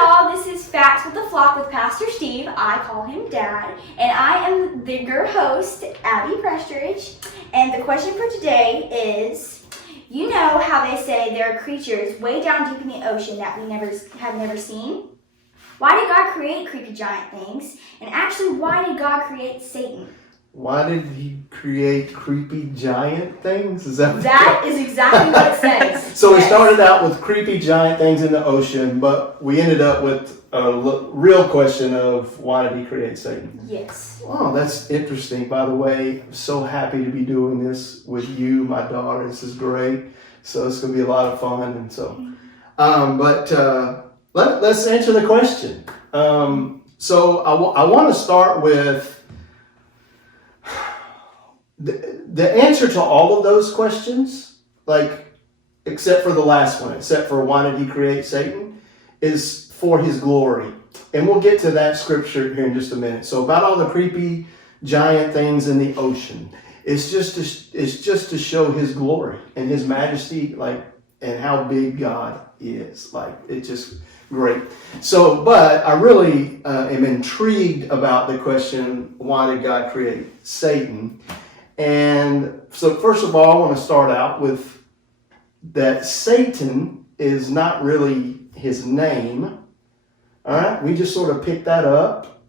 y'all, this is Facts with the Flock with Pastor Steve. I call him Dad, and I am your host, Abby Prestridge. And the question for today is, you know how they say there are creatures way down deep in the ocean that we have never seen? Why did God create creepy giant things? And actually, why did God create Satan? Why did he create creepy giant things? That is exactly what it says. So we started out with creepy giant things in the ocean, but we ended up with a real question of why did he create Satan? Yes. Oh, that's interesting. By the way, I'm so happy to be doing this with you, my daughter. This is great. So it's going to be a lot of fun. And so, let's answer the question. So I want to start with the answer to all of those questions, except for the last one, except for why did he create Satan, is for his glory. And we'll get to that scripture here in just a minute. So about all the creepy giant things in the ocean, it's just to show his glory and his majesty, and how big God is. It's just great. So, but I really am intrigued about the question, why did God create Satan? And so first of all, I want to start out with that Satan is not really his name. All right, we just sort of picked that up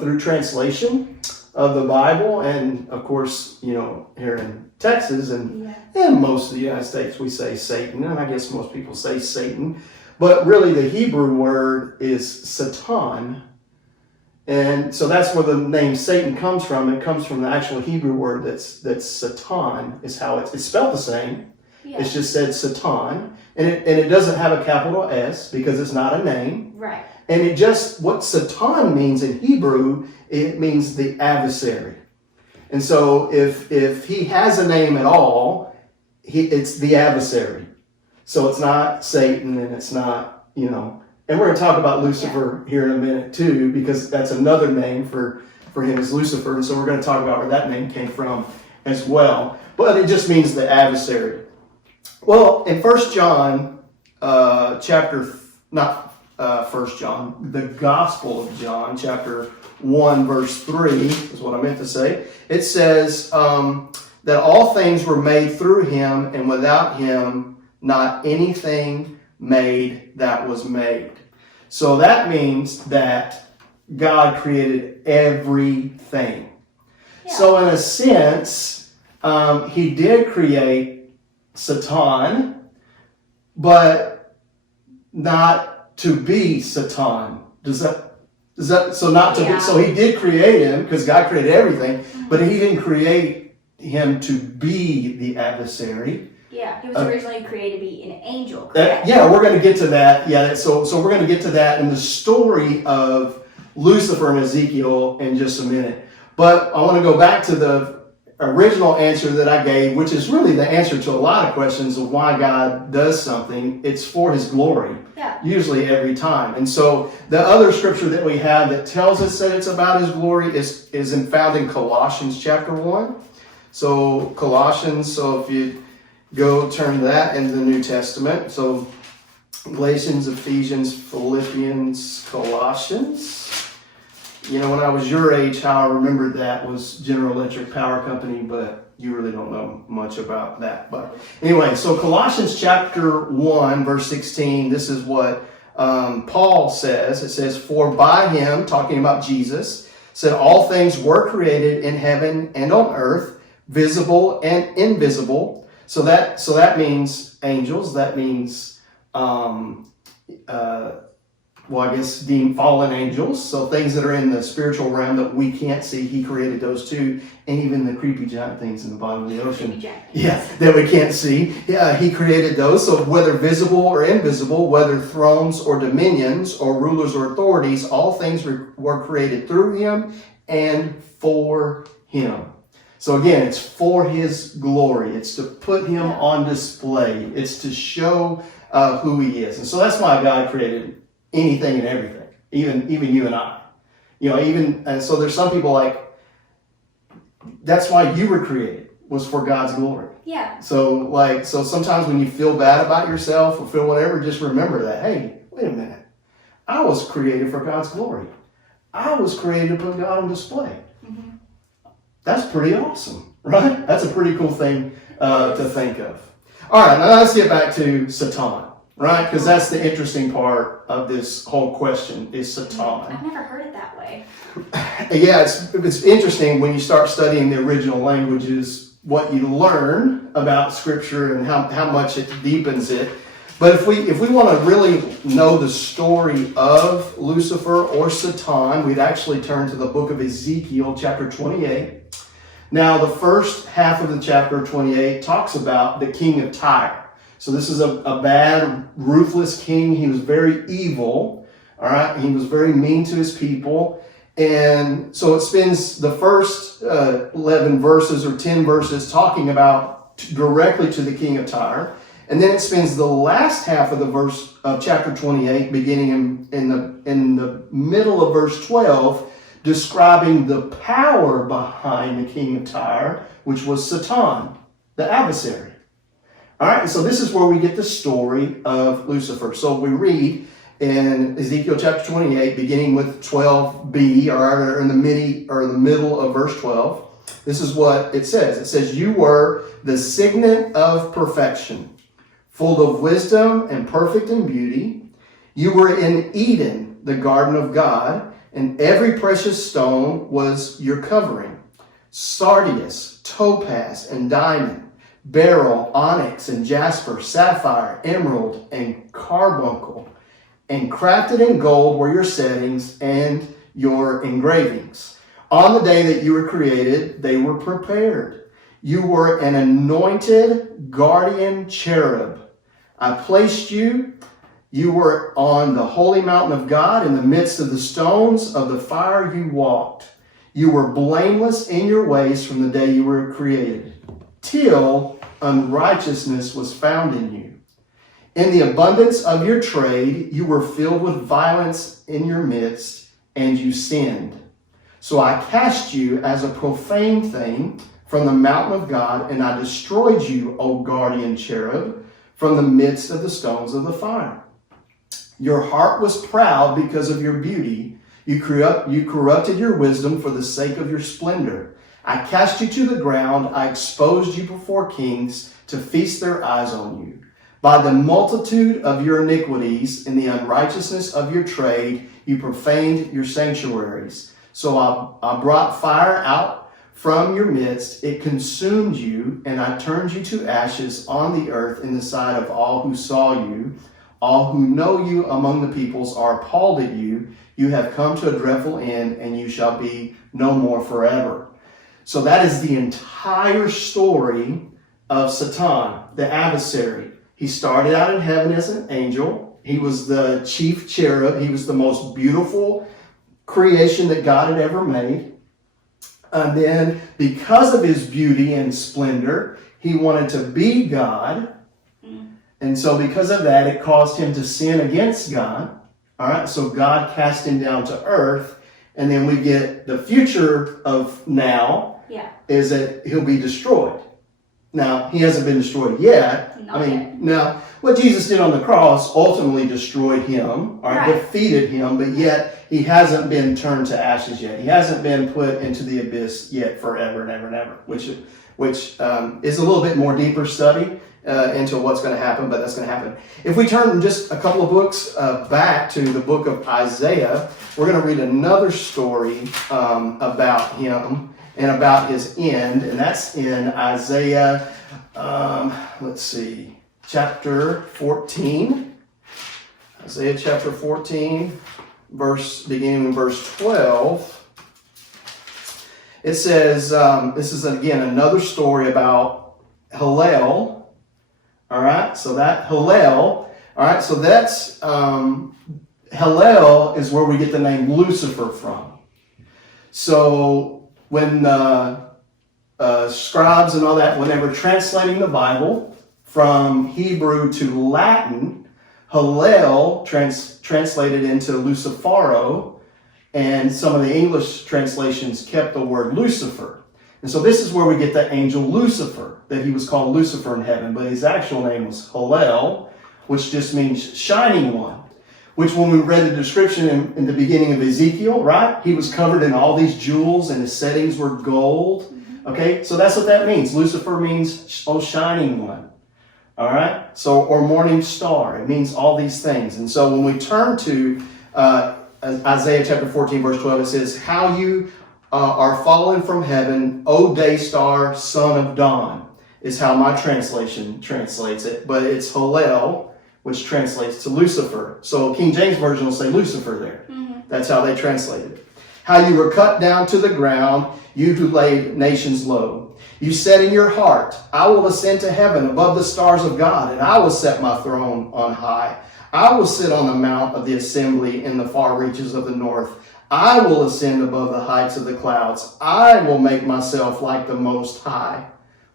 through translation of the Bible. And of course, here in Texas and most of the United States, we say Satan. And I guess most people say Satan. But really the Hebrew word is Satan. And so that's where the name Satan comes from. It comes from the actual Hebrew word that's Satan, is how it's spelled the same. Yeah. It's just said Satan. And it doesn't have a capital S because it's not a name. Right. And what Satan means in Hebrew, it means the adversary. And so if he has a name at all, it's the adversary. So it's not Satan and it's not, and we're going to talk about Lucifer here in a minute too, because that's another name for him is Lucifer. And so we're going to talk about where that name came from as well. But it just means the adversary. Well, in 1 John, the Gospel of John, chapter 1, verse 3 is what I meant to say. It says that all things were made through him, and without him, not anything made that was made. So that means that God created everything. Yeah. So in a sense, he did create Satan, but not to be Satan. So he did create him because God created everything, but he didn't create him to be the adversary. Yeah, he was originally created to be an angel. We're going to get to that. Yeah, so we're going to get to that in the story of Lucifer and Ezekiel in just a minute. But I want to go back to the original answer that I gave, which is really the answer to a lot of questions of why God does something. It's for his glory, usually every time. And so the other scripture that we have that tells us that it's about his glory is found in Colossians chapter 1. So Colossians, so if you go turn that in the New Testament. So Galatians, Ephesians, Philippians, Colossians. When I was your age, how I remembered that was General Electric Power Company, but you really don't know much about that. But anyway, so Colossians chapter 1, verse 16, this is what Paul says. It says, for by him, talking about Jesus, said all things were created in heaven and on earth, visible and invisible. So that means angels. That means, deemed fallen angels. So things that are in the spiritual realm that we can't see, he created those too. And even the creepy giant things in the bottom of the ocean. That we can't see. Yeah, he created those. So whether visible or invisible, whether thrones or dominions or rulers or authorities, all things were created through him and for him. So again, it's for his glory. It's to put him on display. It's to show who he is. And so that's why God created anything and everything, even you and I. And so there's some people that's why you were created, was for God's glory. Yeah. So sometimes when you feel bad about yourself or feel whatever, just remember that, hey, wait a minute. I was created for God's glory. I was created to put God on display. Mm-hmm. That's pretty awesome, right? That's a pretty cool thing to think of. All right, now let's get back to Satan, right? Because that's the interesting part of this whole question is Satan. I've never heard it that way. Yeah, it's interesting when you start studying the original languages, what you learn about Scripture and how much it deepens it. But if we want to really know the story of Lucifer or Satan, we'd actually turn to the book of Ezekiel, chapter 28. Now, the first half of the chapter 28 talks about the king of Tyre. So this is a bad, ruthless king. He was very evil, all right? He was very mean to his people. And so it spends the first 11 verses or 10 verses talking about directly to the king of Tyre. And then it spends the last half of the verse of chapter 28, beginning in the middle of verse 12, describing the power behind the king of Tyre, which was Satan, the adversary. All right, and so this is where we get the story of Lucifer. So we read in Ezekiel chapter 28, beginning with 12b, or in the middle of verse 12. This is what it says. It says, "You were the signet of perfection, full of wisdom and perfect in beauty. You were in Eden, the garden of God, and every precious stone was your covering. Sardius, topaz, and diamond, beryl, onyx, and jasper, sapphire, emerald, and carbuncle. And crafted in gold were your settings and your engravings. On the day that you were created, they were prepared. You were an anointed guardian cherub. I placed you. You were on the holy mountain of God. In the midst of the stones of the fire you walked. You were blameless in your ways from the day you were created, till unrighteousness was found in you. In the abundance of your trade, you were filled with violence in your midst, and you sinned. So I cast you as a profane thing from the mountain of God, and I destroyed you, O guardian cherub, from the midst of the stones of the fire. Your heart was proud because of your beauty. You corrupted your wisdom for the sake of your splendor. I cast you to the ground. I exposed you before kings to feast their eyes on you. By the multitude of your iniquities and the unrighteousness of your trade, you profaned your sanctuaries. So I brought fire out from your midst. It consumed you, and I turned you to ashes on the earth in the sight of all who saw you. All who know you among the peoples are appalled at you. You have come to a dreadful end, and you shall be no more forever." So that is the entire story of Satan, the adversary. He started out in heaven as an angel. He was the chief cherub. He was the most beautiful creation that God had ever made. And then because of his beauty and splendor, he wanted to be God. And so because of that, it caused him to sin against God. All right, so God cast him down to earth. And then we get the future of now is that he'll be destroyed. Now, he hasn't been destroyed yet. Now, what Jesus did on the cross ultimately destroyed him, or defeated him, but yet he hasn't been turned to ashes yet. He hasn't been put into the abyss yet forever and ever and ever, which is a little bit more deeper study into what's going to happen, but that's going to happen. If we turn just a couple of books back to the book of Isaiah, we're going to read another story about him and about his end, and that's in Isaiah, chapter 14. Isaiah chapter 14, beginning in verse 12. It says, this is again another story about Hillel. All right, so that Hillel, all right, so that's, Hillel is where we get the name Lucifer from. So when scribes and all that, when they were translating the Bible from Hebrew to Latin, Hillel translated into Lucifero, and some of the English translations kept the word Lucifer. And so this is where we get the angel Lucifer, that he was called Lucifer in heaven, but his actual name was Hillel, which just means shining one. which when we read the description in the beginning of Ezekiel, right? He was covered in all these jewels and his settings were gold. Okay, so that's what that means. Lucifer means, oh, shining one. All right, so, or morning star. It means all these things. And so when we turn to Isaiah chapter 14, verse 12, it says, how you are fallen from heaven, O day star, son of dawn, is how my translation translates it. But it's Hallel, which translates to Lucifer. So King James Version will say Lucifer there. That's how they translate it. How you were cut down to the ground, you who laid nations low. You said in your heart, I will ascend to heaven above the stars of God, and I will set my throne on high. I will sit on the mount of the assembly in the far reaches of the north. I will ascend above the heights of the clouds. I will make myself like the Most High.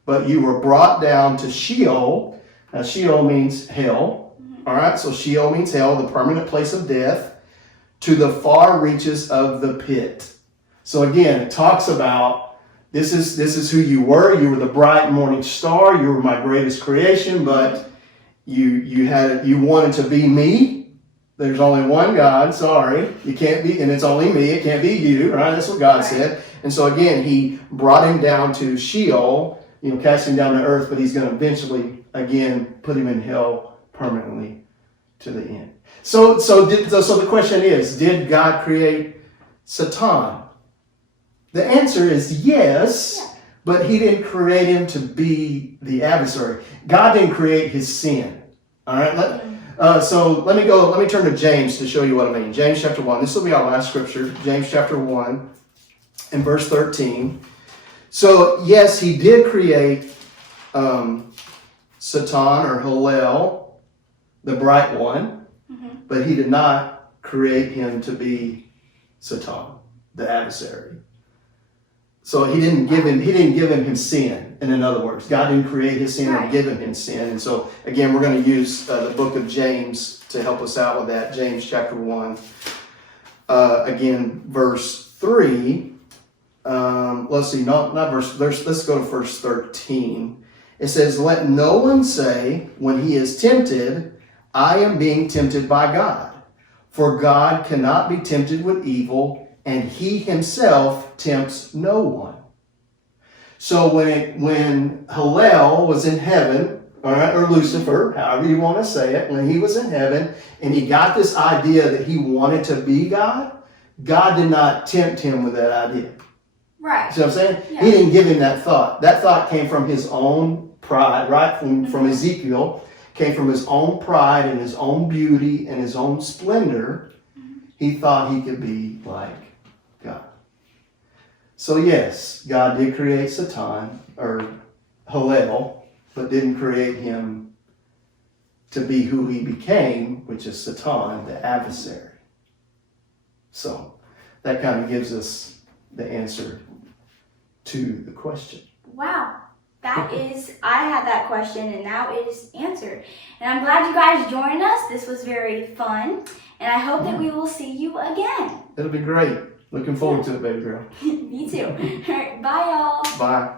But you were brought down to Sheol. Now, Sheol means hell. All right, so Sheol means hell, the permanent place of death, to the far reaches of the pit. So again, it talks about this is who you were. You were the bright morning star. You were my greatest creation, but you wanted to be me. There's only one God. Sorry, you can't be, and it's only me. It can't be you, right? That's what God said. And so again, he brought him down to Sheol, cast him down to earth, but he's going to eventually again put him in hell permanently to the end. So the question is, did God create Satan? The answer is yes, but he didn't create him to be the adversary. God didn't create his sin. All right. So let me turn to James to show you what I mean. James chapter 1. This will be our last scripture. James chapter 1 and verse 13. So yes, he did create Satan or Hallel, the bright one, but he did not create him to be Satan, the adversary. So he didn't give him sin. And in other words, God didn't create his sin or give him sin. And so again, we're going to use the book of James to help us out with that. James chapter 1, again, verse 3. Let's see, not verse. Let's go to verse 13. It says, "Let no one say when he is tempted, I am being tempted by God. For God cannot be tempted with evil, and he himself tempts no one." So when Hallel was in heaven, all right, or Lucifer, however you want to say it, when he was in heaven and he got this idea that he wanted to be God, God did not tempt him with that idea. Right. See what I'm saying? Yeah. He didn't give him that thought. That thought came from his own pride, right? From Ezekiel, came from his own pride and his own beauty and his own splendor. He thought he could be like God. So yes, God did create Satan, or Hallel, but didn't create him to be who he became, which is Satan, the adversary. So that kind of gives us the answer to the question. Wow. I had that question and now it is answered. And I'm glad you guys joined us. This was very fun. And I hope that we will see you again. It'll be great. Looking forward to it, baby girl. Me too. All right, bye y'all. Bye.